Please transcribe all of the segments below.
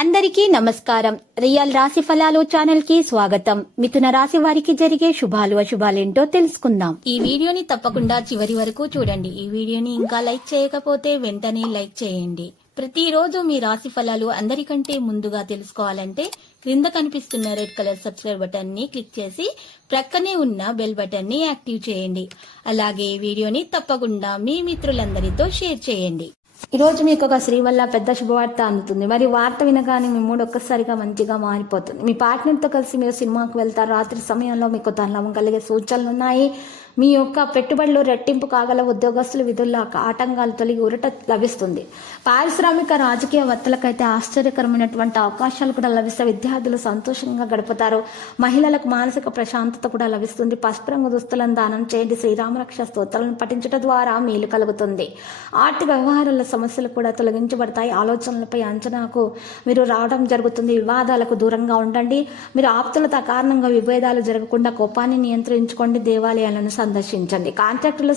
అందరికీ నమస్కారం. రియల్ రాశి ఫలాలు ఛానల్ కి స్వాగతం. మిథున రాశి వారికి జరిగే శుభాలు అశుభాలేంటో తెలుసుకుందాం. ఈ వీడియోని తప్పకుండా చివరి వరకు చూడండి. ఈ వీడియోని ఇంకా లైక్ చేయకపోతే వెంటనే లైక్ చేయండి. ప్రతిరోజు మీ రాశి ఫలాలు అందరికంటే ముందుగా తెలుసుకోవాలంటే క్రింద కనిపిస్తున్న రెడ్ కలర్ సబ్స్క్రైబ్ బటన్ ని క్లిక్ చేసి ప్రక్కనే ఉన్న బెల్ బటన్ ని యాక్టివ్ చేయండి. అలాగే ఈ వీడియోని తప్పకుండా మీ మిత్రులందరితో షేర్ చేయండి. ఈ రోజు మీకు ఒక స్త్రీ వల్ల పెద్ద శుభవార్త అందుతుంది. మరి వార్త వినగానే మీ మూడు ఒక్కసారిగా మంచిగా మారిపోతుంది. మీ పార్ట్నర్తో కలిసి మీరు సినిమాకు వెళ్తారు. రాత్రి సమయంలో మీకు తనలం కలిగే సూచనలు ఉన్నాయి. మీ యొక్క పెట్టుబడులు రెట్టింపు కాగల. ఉద్యోగస్తులు విధుల్లో ఆటంకాలు తొలగి ఊరట లభిస్తుంది. పారిశ్రామిక రాజకీయ వర్తలకైతే ఆశ్చర్యకరమైనటువంటి అవకాశాలు కూడా లభిస్తాయి. విద్యార్థులు సంతోషంగా గడుపుతారు. మహిళలకు మానసిక ప్రశాంతత కూడా లభిస్తుంది. పసుపు రంగు దుస్తులను దానం చేయండి. శ్రీరామరక్ష స్తోత్రాలను పఠించడం ద్వారా మేలు కలుగుతుంది. ఆర్థిక వ్యవహారాల సమస్యలు కూడా తొలగించబడతాయి. ఆలోచనలపై అంచనాకు మీరు రావడం జరుగుతుంది. వివాదాలకు దూరంగా ఉండండి. మీరు ఆప్తులతో కారణంగా విభేదాలు జరగకుండా కోపాన్ని నియంత్రించుకోండి. దేవాలయాలను సందర్శించండి. కాంట్రాక్టులు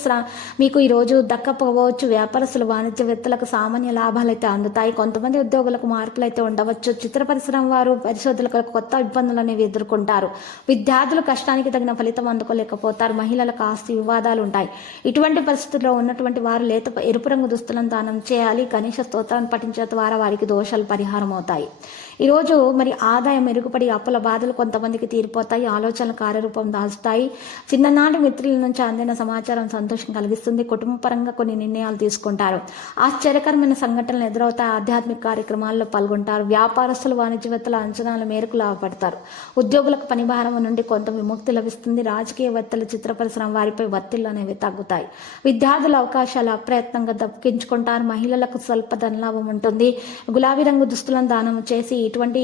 మీకు ఈ రోజు దక్కపోవచ్చు. వ్యాపారస్తులు వాణిజ్యవేత్తలకు సామాన్య లాభాలు అయితే అందుతాయి. కొంతమంది ఉద్యోగులకు మార్పులు అయితే ఉండవచ్చు. చిత్ర పరిశ్రమ వారు పరిశోధకులకు కొత్త ఇబ్బందులు అనేవి ఎదుర్కొంటారు. విద్యార్థులు కష్టానికి తగిన ఫలితం అందుకోలేకపోతారు. మహిళలకు ఆస్తి వివాదాలు ఉంటాయి. ఇటువంటి పరిస్థితుల్లో ఉన్నటువంటి వారు లేత ఎరుపు రంగు దుస్తులను దానం చేయాలి. గణేష స్తోత్రాన్ని పఠించడం ద్వారా వారికి దోషాలు పరిహారం అవుతాయి. ఈ రోజు మరి ఆదాయం మెరుగుపడి అప్పుల బాధలు కొంతమందికి తీరిపోతాయి. ఆలోచనలు కార్యరూపం దాల్చుతాయి. చిన్ననాటి మిత్రుల నుంచి అందిన సమాచారం సంతోషం కలిగిస్తుంది. కుటుంబ పరంగా కొన్ని నిర్ణయాలు తీసుకుంటారు. ఆశ్చర్యకరమైన సంఘటనలు ఎదురవుతాయి. ఆధ్యాత్మిక కార్యక్రమాల్లో పాల్గొంటారు. వ్యాపారస్తులు వాణిజ్యవేత్తల అంచనాల మేరకు లాభపడతారు. ఉద్యోగులకు పని భారం నుండి కొంత విముక్తి లభిస్తుంది. రాజకీయవేత్తలు చిత్ర పరిశ్రమ వారిపై ఒత్తిళ్లు అనేవి తగ్గుతాయి. విద్యార్థుల అవకాశాలు అప్రయత్నంగా దక్కించుకుంటారు. మహిళలకు స్వల్ప ధనలాభం ఉంటుంది. గులాబీ రంగు దుస్తులను దానం చేసి ఇటువంటి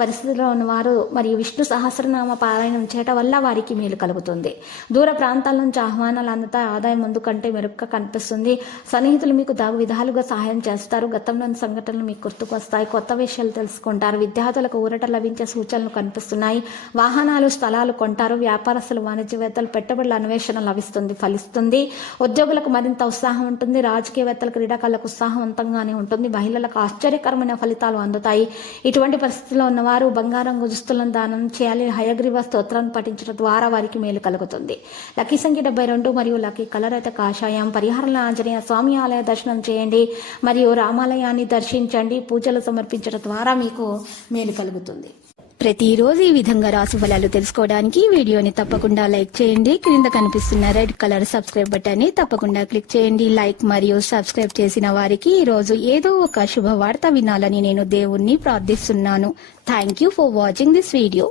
పరిస్థితుల్లో ఉన్నవారు మరియు విష్ణు సహస్రనామ పారాయణం చేయటం వల్ల వారికి మేలు కలుగుతుంది. దూర ప్రాంతాల నుంచి ఆహ్వానాలు అందుతాయి. ఆదాయం ముందు కంటే మెరుగ్గా కనిపిస్తుంది. సన్నిహితులు మీకు దాగు విధాలుగా సహాయం చేస్తారు. గతంలోని సంఘటనలు మీకు గుర్తుకొస్తాయి. కొత్త విషయాలు తెలుసుకుంటారు. విద్యార్థులకు ఊరట లభించే సూచనలు కనిపిస్తున్నాయి. వాహనాలు స్థలాలు కొంటారు. వ్యాపారస్తులు వాణిజ్యవేత్తలు పెట్టుబడుల అన్వేషణ ఫలిస్తుంది. ఉద్యోగులకు మరింత ఉత్సాహం ఉంటుంది. రాజకీయవేత్తలకు క్రీడాకారులకు ఉత్సాహవంతంగానే ఉంటుంది. మహిళలకు ఆశ్చర్యకరమైన ఫలితాలు అందుతాయి. ఇటువంటి పరిస్థితుల్లో ఉన్నవారు బంగారం దుస్తులను దానం చేయాలి. హయగ్రీవ స్తోత్రాన్ని పఠించడం ద్వారా వారికి మేలు కలుగుతుంది. లక్కీ సంఖ్య 72 మరియు లక్కీ కలర్ అయితే కాషాయం. పరిహారాల ఆంజనేయ స్వామి ఆలయ దర్శనం చేయండి మరియు రామాలయాన్ని దర్శించండి. పూజలు సమర్పించడం ద్వారా మీకు మేలు కలుగుతుంది. ప్రతిరోజు ఈ విధంగా రాశి ఫలాలు తెలుసుకోవడానికి వీడియోని తప్పకుండా లైక్ చేయండి. క్రింద కనిపిస్తున్న రెడ్ కలర్ సబ్స్క్రైబ్ బటన్ ని తప్పకుండా క్లిక్ చేయండి. లైక్ మరియు సబ్స్క్రైబ్ చేసిన వారికి ఈ రోజు ఏదో ఒక శుభవార్త వినాలని నేను దేవుణ్ణి ప్రార్థిస్తున్నాను. Thank you for watching this video.